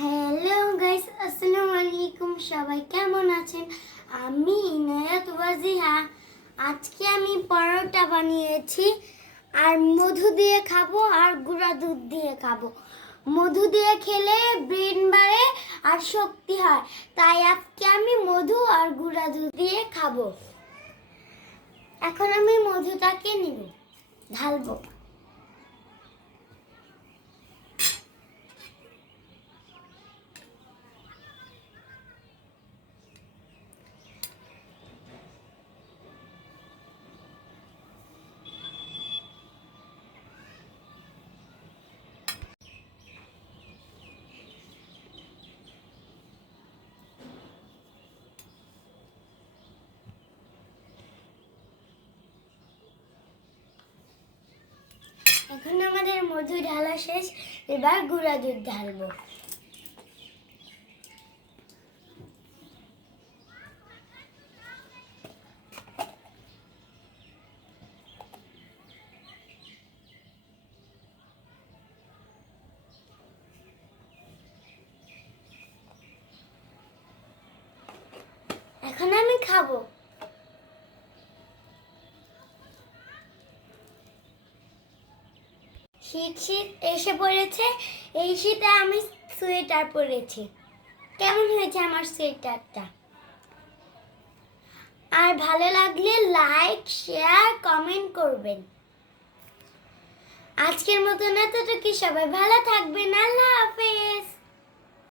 Hello guys, আসসালামু আলাইকুম। সবাই কেমন আছেন? আমি ইনায়াত ওয়াজিহা। আজকে আমি পরোটা বানিয়েছি আর মধু দিয়ে খাবো আর গুঁড়া দুধ দিয়ে খাবো। মধু দিয়ে খেলে ব্রেন বাড়ে আর শক্তি হয়, তাই আজকে আমি মধু আর গুঁড়া দুধ দিয়ে খাবো। এখন আমি মধুটাকে নিব, ঢালবো। এখন আমাদের মধু ঢালা শেষ, এবার গুঁড়া দুধ ঢালবো। এখন আমি খাবো। শীত শীত এসে পড়েছে, এই শীতে আমি সোয়েটার পরেছি। কেমন হয়েছে আমার সোয়েটারটা? আর ভালো লাগলে লাইক, শেয়ার, কমেন্ট করবেন। আজকের মতন এতটুকু, সবাই ভালো থাকবেন। আল্লাহ হাফেজ।